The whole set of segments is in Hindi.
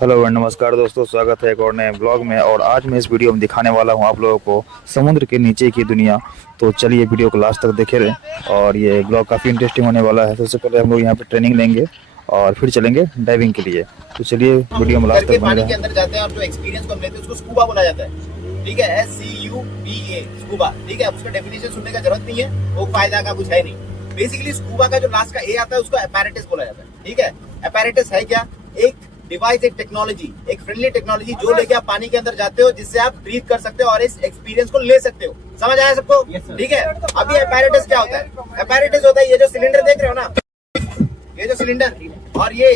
हेलो एंड नमस्कार दोस्तों, स्वागत है एक और नए ब्लॉग में। और आज मैं इस वीडियो में दिखाने वाला हूं आप लोगों को समुद्र के नीचे की दुनिया। तो चलिए वीडियो को लास्ट तक देखे रहें और ये ब्लॉग काफ़ी इंटरेस्टिंग होने वाला है। सबसे पहले हम लोग यहाँ पे ट्रेनिंग लेंगे और फिर चलेंगे डाइविंग के लिए। तो चलिए वीडियो में लास्ट तक बने पानी रहें। के अंदर जाते हैं और जो एक्सपीरियंस को हम लेते हैं उसको स्कूबा बोला जाता है। ठीक है, SCUBA स्कूबा। ठीक है, उसका डेफिनेशन सुनने का जरूरत नहीं है, वो फायदा का कुछ है नहीं। बेसिकली स्कूबा का जो लास्ट का ए आता है उसको अपैरेटस बोला जाता है। ठीक है, अपैरेटस है क्या? एक डिवाइस, एक टेक्नोलॉजी, एक फ्रेंडली टेक्नोलॉजी जो लेके आप पानी के अंदर जाते हो, जिससे आप ब्रीथ कर सकते हो और इस एक्सपीरियंस को ले सकते हो। समझ आया सबको? ठीक है, अभी अपैरेटस क्या होता है? अपैरेटस होता है ये जो सिलेंडर देख रहे हो ना, ये जो सिलेंडर और ये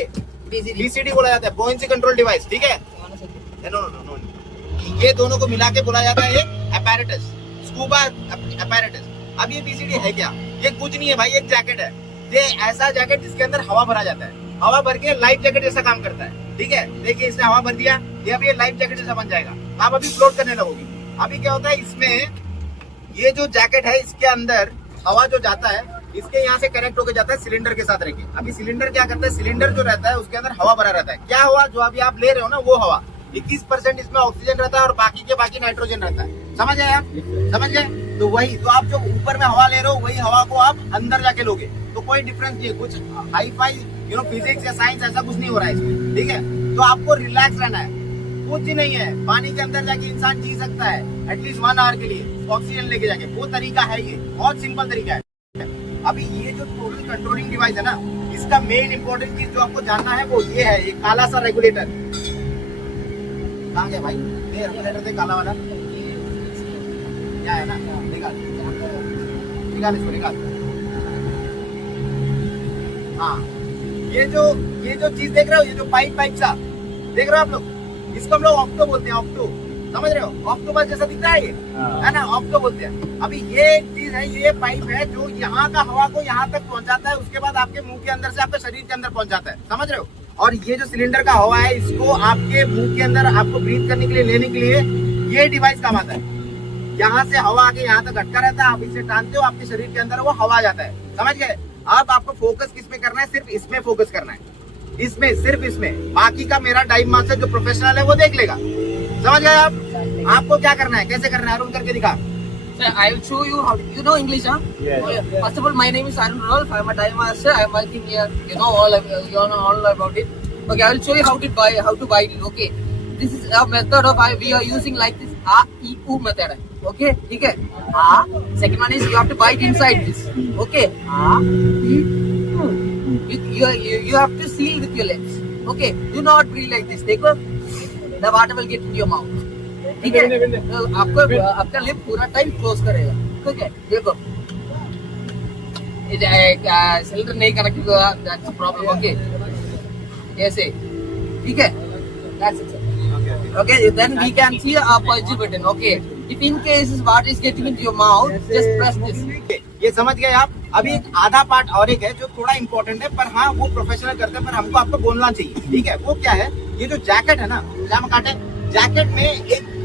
BCD बोला जाता है, बुओयंसी कंट्रोल डिवाइस। ठीक है, नो, ये दोनों को मिला के बोला जाता है एक अपैरेटस, स्कूबा अपैरेटस। अब ये BCD है क्या? ये कुछ नहीं है भाई, एक जैकेट है। ये ऐसा जैकेट जिसके अंदर हवा भरा जाता है, हवा भर के लाइफ जैकेट जैसा काम करता है। ठीक है, देखिए इसने हवा भर दिया, ये अभी लाइफ जैकेट जैसा बन जाएगा। आप अभी फ्लोट करने लगोगी। अभी क्या होता है इसमें, ये जो जैकेट है इसके अंदर हवा जो जाता है, इसके यहाँ से कनेक्ट होकर जाता है सिलेंडर के साथ रहके। अभी सिलेंडर क्या करता है, सिलेंडर जो रहता है उसके अंदर हवा भरा रहता है। क्या हवा जो अभी आप ले रहे हो ना, वो हवा 21% इसमें ऑक्सीजन रहता है और बाकी नाइट्रोजन रहता है। समझ गए आप? समझ गए? तो वही, तो आप जो ऊपर में हवा ले रहे हो वही हवा को आप अंदर जाके लोगे, तो कोई डिफरेंस नहीं है। कुछ हाई फाई फिजिक्स या साइंस ऐसा कुछ नहीं हो रहा है इसमें। ठीक है, तो आपको रिलैक्स रहना है, कुछ ही नहीं है। पानी के अंदर जाके इंसान जी सकता है एटलीस्ट 1 आवर के लिए ऑक्सीजन लेके जाके, वो तरीका है। ये बहुत सिंपल तरीका है। अभी ये जो टोटल कंट्रोलिंग डिवाइस है ना, इसका मेन इंपॉर्टेंट चीज जो आपको जानना है वो ये है, ये काला सा रेगुलेटर। कहाँ गया भाई? ये रेगुलेटर थे काला वाला, क्या है ना, निकाल निकाल इसको निकाल। हाँ, ये जो चीज देख रहे हो, ये जो पाइप सा देख रहे हो आप लोग, इसको हम लोग ऑक्टो बोलते हैं। ऑक्टो, समझ रहे हो? ऑक्टोपस जैसा दिखता है ये, है ना, ऑक्टो बोलते हैं। अभी ये एक चीज है, ये पाइप है जो यहाँ का हवा को यहाँ तक पहुँचाता है, उसके बाद आपके मुंह के अंदर से आपके शरीर के अंदर पहुँचाता है। समझ रहे हो? और ये जो सिलेंडर का हवा है, इसको आपके मुंह के अंदर आपको ब्रीथ करने के लिए, लेने के लिए ये डिवाइस काम आता है। यहाँ से हवा आके यहाँ तक अटका रहता है, आप इसे टानते हो, आपके शरीर के अंदर वो हवा जाता है। समझ गए? अब आपको फोकस किस पे करना है? सिर्फ इसमें फोकस करना है, इसमें, सिर्फ इसमें। बाकी का मेरा डाइव मास्टर जो प्रोफेशनल है वो देख लेगा। समझ गए आप? आपको क्या करना है, कैसे करना है, अरुण करके दिखा। Sir, I will show you how. You know English, huh? Yes. First of all, my name is Arun Rolf. I am a dive master. I am working here. You know all about it. Okay, I will show you how to buy it. Okay, this is a method of we are using like this A-E-U method. Okay, ठीक है? Second one is you have to bite inside this. Okay, A-E-U. You have to seal with your lips. Okay, do not breathe like this. देखो, the water will get in your mouth. ठीक है, तो आपको आपका लिप पूरा टाइम क्लोज करेगा। ठीक है, देखो सिलेंडर नहीं कनेक्ट हुआ, दैट्स प्रॉब्लम। ओके, ऐसे, ठीक है, that's it. Okay, then we can see a positive button. Okay, if in case water is getting into your mouth, just press this. ये समझ गए आप? अभी एक आधा पार्ट और एक है जो थोड़ा इंपॉर्टेंट है, पर हाँ वो प्रोफेशनल करते हैं, पर हमको आपको बोलना चाहिए। ठीक है, वो क्या है? ये जो जैकेट है ना, जाम काटे, जैकेट में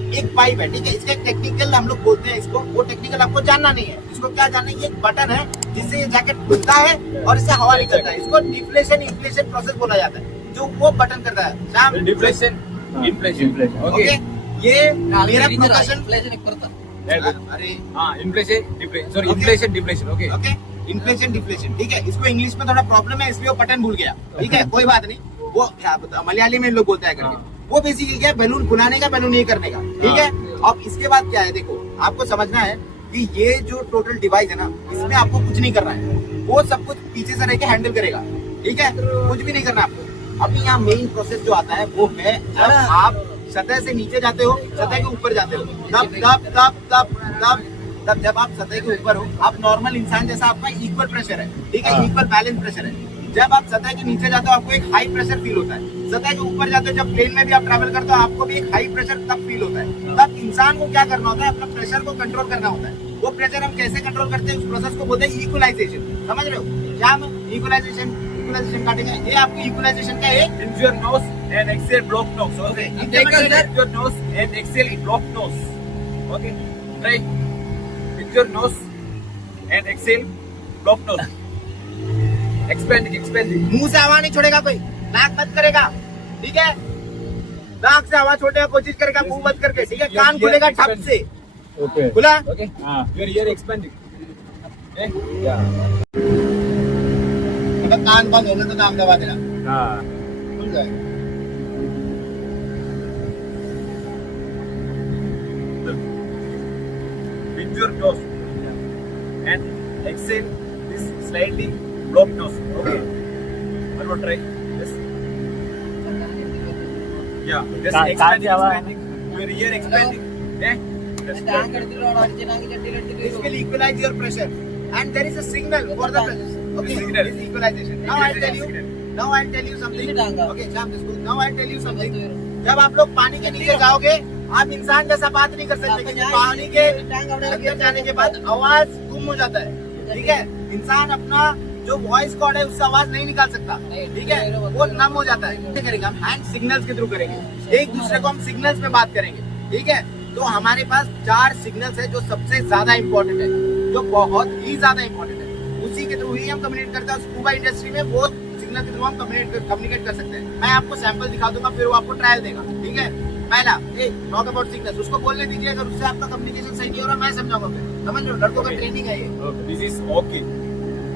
एक पाइप है। ठीक है, इसका टेक्निकल हम लोग बोलते हैं इसको, वो टेक्निकल आपको जानना नहीं है। इसको क्या जानना है? ये एक बटन है जिससे ये जैकेट खुलता है और इससे हवा निकलता है। इसको डिफ्लेशन इन्फ्लेशन प्रोसेस बोला जाता है, जो वो बटन करता है। शाम डिफ्लेशन, इन्फ्लेशन। ओके, ये मेरा प्रोफेशन। इन्फ्लेशन करता। अरे हाँ, inflation deflation, sorry, inflation deflation. Okay okay, inflation deflation. ठीक है, इसको इंग्लिश में थोड़ा प्रॉब्लम है इसलिए वो बटन भूल गया। ठीक है, कोई बात नहीं, वो मलयाली में इन लोग बोलते हैं करके। वो बेसिकली क्या है? बैलून फुलाने का, बैलून ये करने का। ठीक है, अब इसके बाद क्या है, देखो आपको समझना है कि ये जो टोटल डिवाइस है ना, इसमें आपको कुछ नहीं करना है, वो सब कुछ पीछे से रह के हैंडल करेगा। ठीक है, कुछ भी नहीं करना आपको। अभी यहाँ मेन प्रोसेस जो आता है वो है, जब आप सतह से नीचे जाते हो, सतह के ऊपर जाते हो, तब जब आप सतह के ऊपर हो, आप नॉर्मल इंसान जैसा, आपका इक्वल प्रेशर है। ठीक है, इक्वल बैलेंस प्रेशर है। जब आप सतह के नीचे जाते हो आपको एक हाई प्रेशर फील होता है। सतह के ऊपर जाते हो, जब प्लेन में भी आप ट्रैवल करते हो, आपको भी एक हाई प्रेशर तब फील होता है। तब इंसान को क्या करना होता है? अपना प्रेशर को कंट्रोल करना होता है। वो प्रेशर हम कैसे कंट्रोल करते हैं, उस प्रोसेस को बोलते हैं इक्वलाइजेशन। समझ रहे हो? क्या हम इक्वलाइजेशन काटेंगे। ये आपको इक्वलाइजेशन का एक Into your nose and exhale, block nose. Okay. take a Into your nose and exhale, block nose. Okay. Try. Into your nose and exhale, block nose. Expand it, expand it. मुंह से हवा नहीं छोड़ेगा कोई, नाक बंद करेगा। ठीक है, नाक से हवा छोड़ने की कोशिश करेगा मुंह बंद करके, ठीक है। कान खुलेगा ठप से, Okay. खुला। Okay. Your ear expanding. Okay. Yeah. अगर कान बंद होने तो नाक दबा देना, खुल जाएगा। Pinch your nose and exhale this slightly blocked nose. Okay. One more try. Yes. Yeah. Just expanding. Your ear expanding. Yeah. That's tank right. എടുത്തിട്ട് അടിച്ചിട്ടാങ്കി ചട്ടിയിലെടുത്തിട്ട് This will equalize your pressure, and there is a signal for the pressure. Okay, Signal. this is equalization. Now I'll tell you. Now I'll tell you something. Okay, Sham, this good. Now I'll tell you something. जब आप लोग पानी के नीचे जाओगे, आप इंसान जैसा बात नहीं कर सकते, क्योंकि पानी के अंदर जाने के बाद आवाज गुम हो जाता है, ठीक है। इंसान अपना जो वॉइस कॉर्ड है उससे आवाज नहीं निकाल सकता, ठीक है, वो नम हो जाता है। कैसे करेंगे हम? हैंड सिग्नल्स के थ्रू करेंगे, एक दूसरे को हम सिग्नल्स में बात करेंगे, ठीक है। तो हमारे पास 4 सिग्नल्स है जो सबसे ज्यादा इंपॉर्टेंट है, जो बहुत ही ज्यादा इंपॉर्टेंट है, उसी के थ्रू ही हम कम्युनिकेट करते हैं। स्कूबा इंडस्ट्री में वो सिग्नल के थ्रू हम कम्युनिकेट कर सकते हैं। मैं आपको सैंपल दिखा दूंगा, फिर वो आपको ट्रायल देगा, ठीक है। पहला टॉक अबाउट सिग्नल्स, उसको बोलने दीजिए, अगर उससे आपका कम्युनिकेशन सही नहीं हो रहा मैं समझाऊंगा, फिर समझ लो, लड़कों का ट्रेनिंग है ये। Okay. This is okay.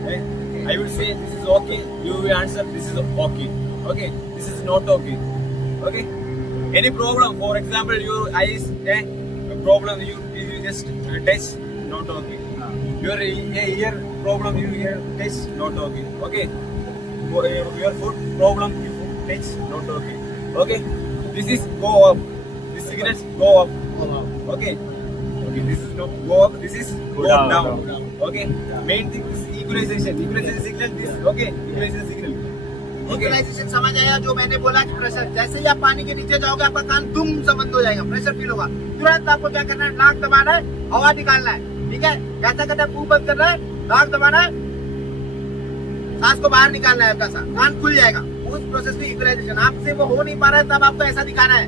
Okay. I will say this is okay. You will answer this is okay. Okay. This is not okay. Okay. Any problem? For example, your eyes. A problem you just touch. Not okay. Your ear problem you hear touch. Not okay. Okay. Your foot problem you touch. Not okay. Okay. This is go up. This signals go up. Okay. Okay. This is not go up. This is go down. Okay. Main thing is equalization. Equalization signal. This. Okay. Equalization signal. Okay. Equalization समझ आया जो मैंने बोला कि प्रेशर, जैसे ही आप पानी के नीचे जाओगे आपका कान दुम से बंद हो जाएगा, प्रेशर फील होगा, तुरंत आपको क्या करना है? नाक दबाना है, हवा निकालना है, ठीक है। कैसा करना है? मुंह बंद करना है, नाक दबाना है, सांस को बाहर निकालना है, आपका कान खुल जाएगा। उस प्रोसेस में इक्वलाइजेशन आपसे वो हो नहीं पा रहा है, तब आपको ऐसा दिखाना है,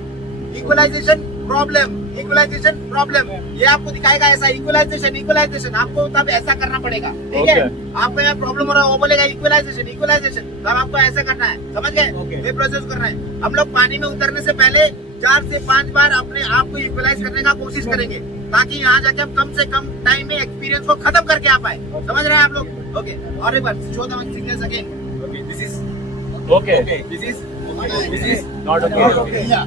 इक्वलाइजेशन प्रॉब्लम, इक्वलाइजेशन प्रॉब्लम, ये आपको दिखाएगा ऐसा, इक्वलाइजेशन इक्वलाइजेशन, आपको तब ऐसा करना पड़ेगा, ठीक है। आपको यहाँ प्रॉब्लम हो रहा है, वो बोलेगा इक्वलाइजेशन इक्वलाइजेशन, तब आपको ऐसा करना है, समझ गए? ये प्रोसेस करना है। हम लोग पानी में उतरने से पहले 4 से 5 बार अपने आप को इक्वलाइज करने का कोशिश करेंगे, ताकि यहाँ जाके हम कम से कम टाइम में एक्सपीरियंस को खत्म करके आ पाए, समझ रहे हैं आप लोग? ओके, और एक बार show the signals again. Okay. This is okay. Okay. This is okay. This is not okay. Okay. Yeah.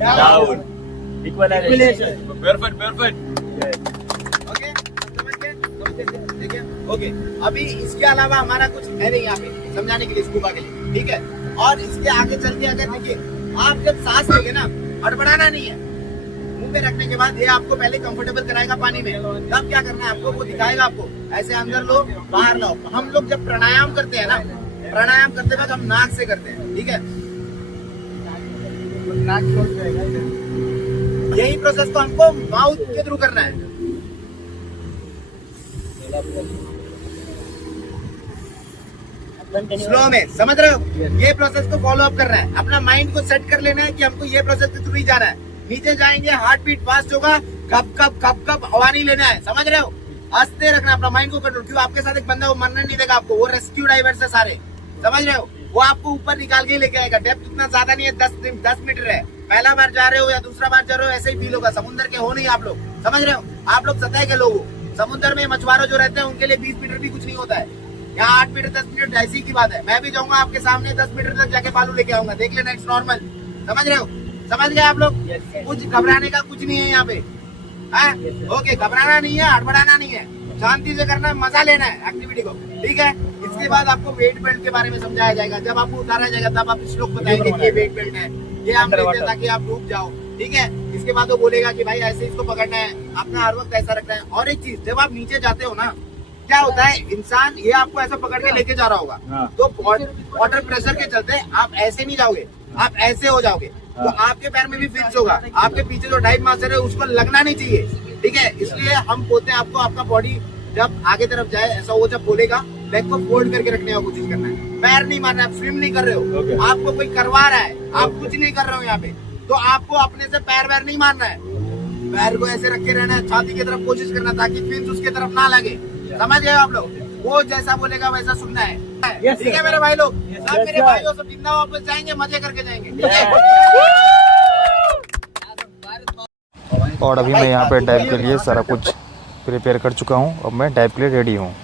Down. Equalization. Perfect. Perfect. Okay, समझ गए? देखिए, ओके। अभी इसके अलावा हमारा कुछ है नहीं यहाँ पे समझाने के लिए, स्कूबा के लिए, ठीक है। और इसके आगे चल के अगर देखिए, आप जब सांस लेंगे ना, हड़बड़ाना नहीं है, मुंह में रखने के बाद ये आपको पहले कंफर्टेबल कराएगा पानी में, तब क्या करना है आपको, वो दिखाएगा आपको, ऐसे अंदर लो बाहर लो। हम लोग जब प्राणायाम करते हैं ना, प्राणायाम करते वक्त हम नाक से करते हैं, ठीक है। यही प्रोसेस को हमको माउथ के थ्रू करना है। स्लो में, समझ रहे हो? ये प्रोसेस को फॉलो अप करना है, अपना माइंड को सेट कर लेना है कि हमको ये प्रोसेस के थ्रू ही जाना है। नीचे जाएंगे, हार्ट बीट फास्ट होगा, कब कब हवा नहीं लेना है, समझ रहे हो? हंसते रखना, अपना माइंड को कंट्रोल। क्यों? आपके साथ एक बंदा वो मरने नहीं देगा आपको, वो रेस्क्यू डाइवर्स है सारे, समझ रहे हो? वो आपको ऊपर निकाल के लेके आएगा। डेप्थ उतना ज्यादा नहीं है, 10 मीटर है। पहला बार जा रहे हो या दूसरा बार जा रहे हो, ऐसे ही फील होगा। समुद्र के हो नहीं आप लोग, समझ रहे हो? आप लोग सतह के लोग हो। समुद्र में मछुआरे जो रहते हैं उनके लिए 20 मीटर भी कुछ नहीं होता है। यहाँ 8 मीटर 10 मीटर ऐसी की बात है। मैं भी जाऊंगा आपके सामने, 10 मीटर तक जाके बालू लेके आऊंगा, देख लेना, इट्स नॉर्मल। समझ रहे हो? समझ गए आप लोग? कुछ घबराने का कुछ नहीं है यहाँ पे। ओके, घबराना नहीं है, हड़बड़ाना नहीं है, शांति से करना है, मजा लेना है एक्टिविटी को, ठीक है। इसके बाद आपको वेट बेल्ट के बारे में समझाया जाएगा। जब आपको उतारा जाएगा तब आप श्लोक बताएंगे कि ये वेट बेल्ट है, ये हम लेते हैं ताकि आप डूब जाओ, ठीक है। इसके बाद वो बोलेगा कि भाई ऐसे इसको पकड़ना है, अपना हर वक्त ऐसा रखना है। और एक चीज, जब आप नीचे जाते हो ना, क्या होता है, इंसान ये आपको ऐसा पकड़ के लेके जा रहा होगा, तो वाटर प्रेशर के चलते आप ऐसे नहीं जाओगे, आप ऐसे हो जाओगे, तो आपके पैर में भी फिक्स होगा। आपके पीछे जो डाइव मास्टर है उसको लगना नहीं चाहिए, ठीक है। इसलिए हम बोलते हैं आपको, आपका बॉडी जब आगे तरफ जाए, ऐसा वो जब बोलेगा, लेग को फोल्ड करके रखने का कोशिश करना है। पैर नहीं मारना है, स्विम नहीं कर रहे हो, आपको कोई करवा रहा है, आप कुछ नहीं कर रहे हो यहाँ पे, तो आपको अपने से पैर वैर नहीं मारना है। पैर को ऐसे रखे रहना है, छाती की तरफ कोशिश करना, ताकि फिन्स उसके तरफ ना लगे। समझ गए आप लोग? वो जैसा बोलेगा वैसा सुनना है, ठीक है मेरे भाई लोग? सब मेरे भाइयों सब जितना वापस जाएंगे मजे करके जाएंगे। और अभी मैं यहाँ पे डाइव के लिए सारा कुछ प्रिपेयर कर चुका हूँ। अब मैं डाइव के लिए रेडी हूँ।